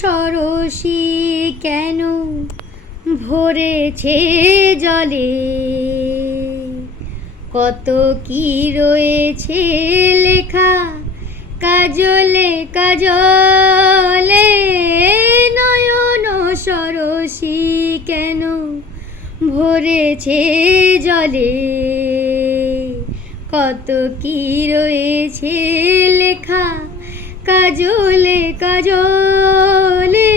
সরসী কেন ভরেছে জলে, কত কি রয়েছে লেখা কাজলে কাজলে। নয়ন সরসী কেন ভরেছে জলে, কত কি রয়েছে লেখা কাজলে কাজলে।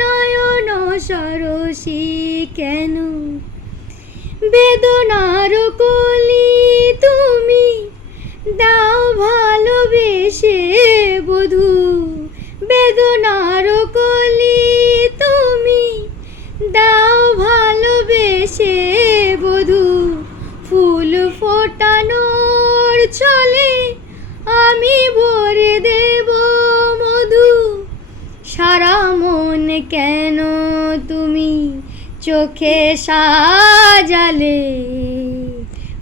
নয়ন সরসী কেন বেদনার কলি তুমি দাও ভালোবেসে বধূ, বেদনার কলি তুমি দাও ভালোবেসে বধূ। ফুল ফোটানোর ছলে আমি ভরে দেব মধু, সারা মন কেন তুমি চোখে সাজালে,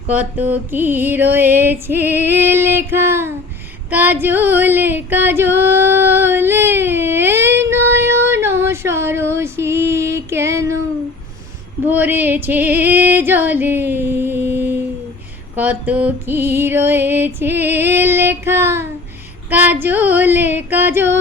কত কি রয়েছে লেখা কাজলে কাজলে। নয়ন সরসী কেন ভরেছে জলে, কত কি রয়েছে লেখা কাজলে কাজলে।